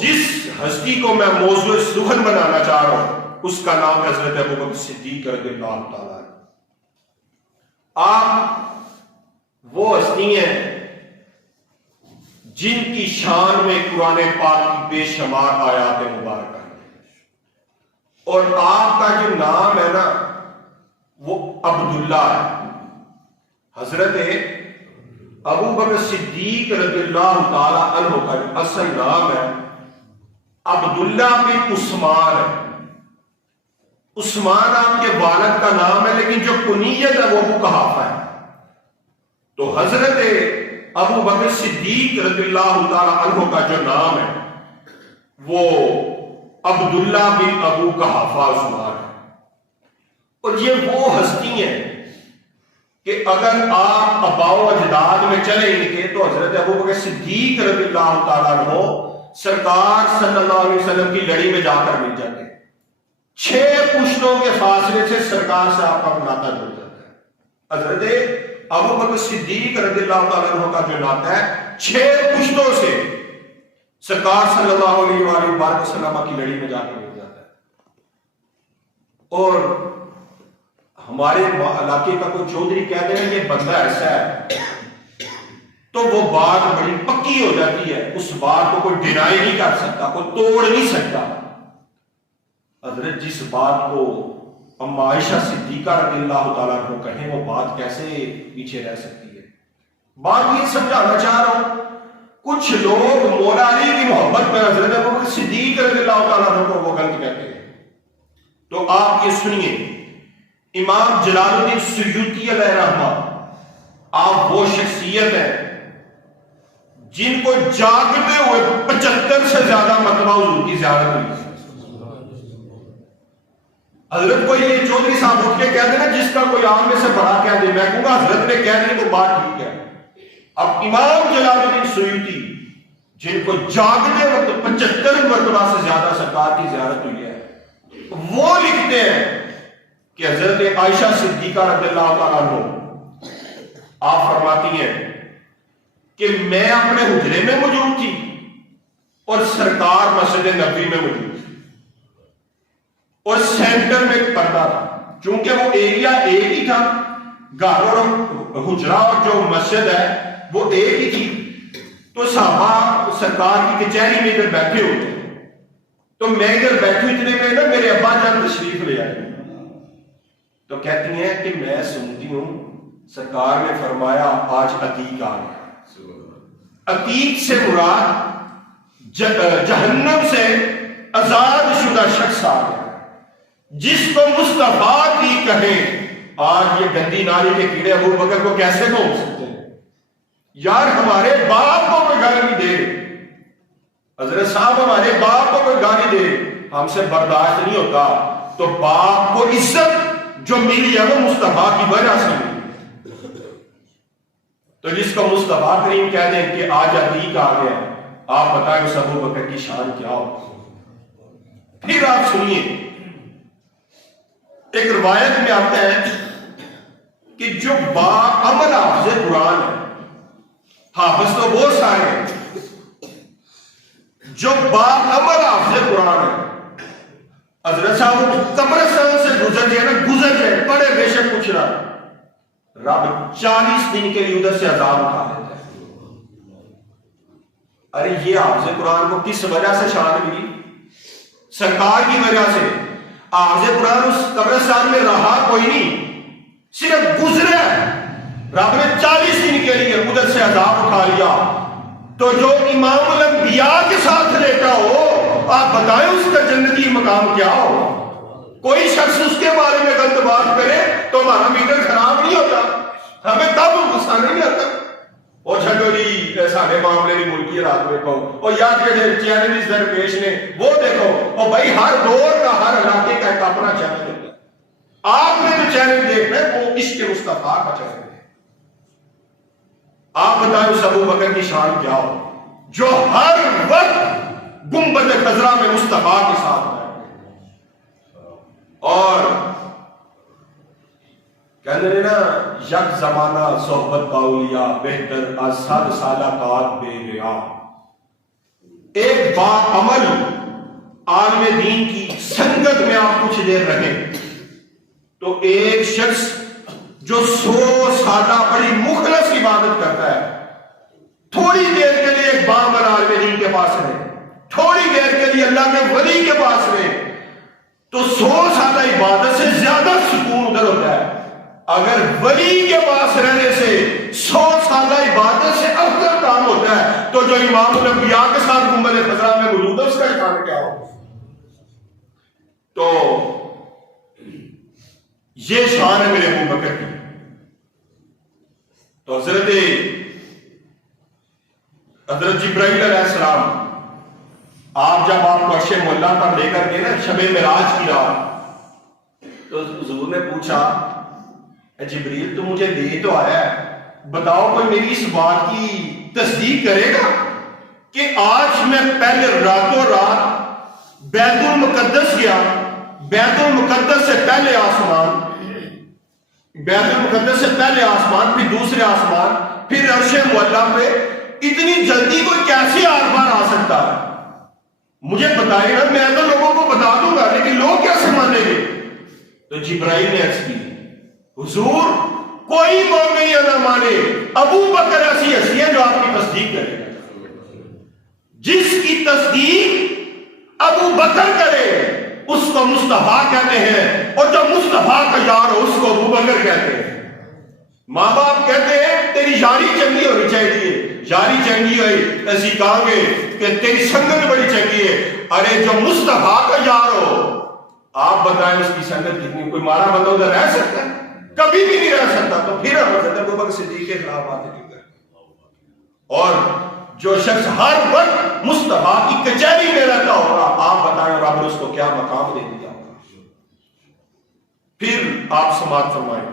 جس ہستی کو میں موضوع سخن بنانا چاہ رہا ہوں اس کا نام حضرت ابوبکر صدیق رضی اللہ تعالیٰ عنہ۔ آپ وہ ہستی ہیں جن کی شان میں قرآن پاک کی بے شمار آیات مبارکہ ہیں، اور آپ کا جو نام ہے نا وہ عبداللہ ہے۔ حضرت ابوبکر صدیق رضی اللہ تعالی عنہ کا جو اصل نام ہے عبداللہ بن عثمان ہے۔ عثمان آپ کے والد کا نام ہے، لیکن جو کنیت ہے وہ ابو قحافہ ہے۔ تو حضرت ابوبکر صدیق رضی اللہ تعالی عنہ کا جو نام ہے وہ عبداللہ بن ابو قحافہ عثمان ہے۔ اور یہ وہ ہستی ہیں کہ اگر آپ آباء و اجداد میں چلیں گے تو حضرت ابوبکر صدیق رضی اللہ تعالیٰ عنہ سرکار صلی اللہ علیہ وسلم کی لڑی میں جا کر مل جاتے ہیں۔ 6 پشتوں کے فاصلے سے سرکار سے آپ کا ناطہ جڑ جاتا ہے۔ حضرت ابوبکر صدیق رضی اللہ تعالیٰ عنہ کا جو ناطہ ہے 6 پشتوں سے سرکار صلی اللہ علیہ وآلہ وسلم کی لڑی میں جا کے مل جاتا ہے۔ اور ہمارے علاقے کا کوئی چودھری کہتے ہیں یہ بندہ ایسا ہے تو وہ بات بڑی پکی ہو جاتی ہے، اس بات کو کوئی ڈینائی نہیں کر سکتا، کوئی توڑ نہیں سکتا۔ حضرت جس بات کو اما عائشہ صدیقہ رضی اللہ تعالیٰ عنہ کہیں وہ بات کیسے پیچھے رہ سکتی ہے؟ بات یہ سمجھانا چاہ رہا ہوں، کچھ لوگ مولا علی کی محبت میں حضرت ابوبکر صدیق رضی اللہ تعالیٰ عنہ کو وہ غلط کہتے ہیں۔ تو آپ یہ سنیے، امام جلال الدین سیوطی علیہ رحمہ آپ وہ شخصیت ہیں جن کو جاگتے ہوئے 75 سے زیادہ مرتبہ حضور کی زیارت ہوئی۔ حضرت کو یہ چودھری صاحب اٹھ کے کہہ دینا جس کا کوئی آپ میں سے بڑا کہہ دے، میں کہوں گا حضرت نے کہہ دی تو بات ٹھیک ہے۔ اب امام جلال الدین سیوطی جن کو جاگتے وقت 75 مرتبہ سے زیادہ سرکار کی زیارت ہوئی ہے، وہ لکھتے ہیں کہ حضرت عائشہ صدیقہ رضی اللہ تعالیٰ عنہ آپ فرماتی ہیں کہ میں اپنے حجرے میں موجود تھی اور سرکار مسجد نبوی میں موجود تھی، اور سینٹر میں ایک پردہ تھا، چونکہ وہ ایریا ایک ہی تھا، گھر اور حجرہ اور جو مسجد ہے وہ ایک ہی تھی۔ تو صحابہ سرکار کی کچہری میں ادھر بیٹھے ہوتے ہیں، تو میں ادھر بیٹھوں اتنے میں نا میرے ابا جان تشریف لے آئے، تو کہتی ہیں کہ میں سنتی ہوں سرکار نے فرمایا آج عتیق آ گیا۔ عتیق سے مراد جہنم سے آزاد شدہ شخص آ گیا جس کو مصطفیٰ کی کہیں۔ آج یہ گندی نالی کے کیڑے ابوبکر کو کیسے بھول سکتے ہیں؟ یار ہمارے باپ کو کوئی گالی نہیں دے، حضرت صاحب ہمارے باپ کو کوئی گالی دے ہم سے برداشت نہیں ہوتا، تو باپ کو عزت جو ملی ہے وہ مصطفیٰ کی وجہ سے ملی۔ تو جس کو مصطفیٰ کریم کہہ دیں کہ آج عتیق آ گیا، آپ بتائیں اس ابوبکر کی شان کیا ہو؟ پھر آپ سنیے، ایک روایت میں آتا ہے کہ جو باعمل حافظ قرآن ہے، حافظ تو بہت سارے ہیں، جو باعمل حافظ قرآن ہے، حضرت صاحب قبرستان سے گزر جائے پڑے بے شک کچھ نہ، رب 40 دن کے لیے ادھر سے عذاب اٹھا دیتا ہے۔ ارے یہ حافظ قرآن کو کس وجہ سے شان ملی؟ سرکار کی وجہ سے۔ حافظ قرآن اس قبرستان میں رہا کوئی نہیں، صرف گزرا ہے، رب نے 40 دن کے لیے ادھر سے عذاب اٹھا لیا۔ تو جو امام الانبیاء کے ساتھ لیتا ہو، آپ بتائیں اس کا جنتی مقام کیا ہو؟ کوئی شخص اس کے بارے میں غلط بات کرے تو ہمارا میٹر خراب نہیں ہوتا، ہمیں تب غصہ نہیں آتا۔ اور چھٹو جی سارے معاملے کی ملکی رات دیکھو، اور یاد کے چیلنجز درپیش نے وہ دیکھو، اور بھائی ہر دور کا ہر علاقے کا ایک اپنا چیلنج ہوتا ہے۔ آپ نے جو چیلنج دیکھنا ہے وہ عشق مصطفیٰ کا چیلنج ہے۔ آپ بتائیں اس ابوبکر کی شان کیا ہو جو ہر وقت گنبد خضرا میں مصطفیٰ کے ساتھ ہے، اور کہنے نا یک زمانہ صحبت باولیاء بہتر از 100 سالہ کات بے ریا۔ ایک باعمل عالم دین کی سنگت میں آپ کچھ دیر رہیں تو ایک شخص جو 100 سالہ بڑی مخلص عبادت کرتا ہے، تھوڑی دیر کے لیے ایک باعمل عالم دین کے پاس رہے، تھوڑی دیر کے لیے اللہ کے ولی کے پاس رہے، تو 100 سالہ عبادت سے زیادہ سکون ادھر ہوتا ہے۔ اگر ولی کے پاس رہنے سے 100 سالہ عبادت سے افضل کام ہوتا ہے تو جو امام الانبیاء کے ساتھ گنبد خضرا میں موجود ہے اس کا شان کیا ہو؟ تو یہ شان ہے میرے ابو بکر کی۔ تو حضرت جبرائیل علیہ السلام آپ جب آپ کو عرش مولا پر لے کر کے نا شب معراج کی رات، تو حضور نے پوچھا اے جبریل تو مجھے لے تو آیا ہے، بتاؤ کوئی میری اس بات کی تصدیق کرے گا کہ آج میں پہلے راتوں رات بیت المقدس گیا، بیت المقدس سے پہلے آسمان، بیت المقدس سے پہلے آسمان، پھر دوسرے آسمان، پھر عرش مولا پہ، اتنی جلدی کوئی کیسے آر پار آ سکتا ہے؟ مجھے بتائے گا، میں تو لوگوں کو بتا دوں گا لیکن لوگ کیسے مانیں گے؟ تو جبرائیل نے عرض کی حضور کوئی مومن یہ نہ مانے، ابو بکر ایسی ہستی ہے جو آپ کی تصدیق کرے گا، جس کی تصدیق ابو بکر کرے اس کو مصطفیٰ کہتے ہیں، اور جو مصطفیٰ کا یار ہو اس کو ابو بکر کہتے ہیں۔ ماں باپ کہتے ہیں تیری یاری چنگی ہونی چاہیے، یاری چنگی ہوئی ایسی کہیں گے کہ تیری سنگت بڑی چنگی ہے۔ ارے جو مصطفیٰ کا یار ہو، آپ بتائیں اس کی سنگت کتنی؟ کوئی مارا بندہ ادھر رہ سکتا ہے؟ کبھی بھی نہیں رہ سکتا۔ تو پھر حضرت ابوبکر صدیق کے خلاف باتیں نہیں کریں۔ اور جو شخص ہر وقت مصطفیٰ کی کچہری میں رہتا ہوگا، آپ بتائیں رب نے اس کو کیا مقام دے دیا ہوگا۔ پھر آپ سماعت فرمائیں۔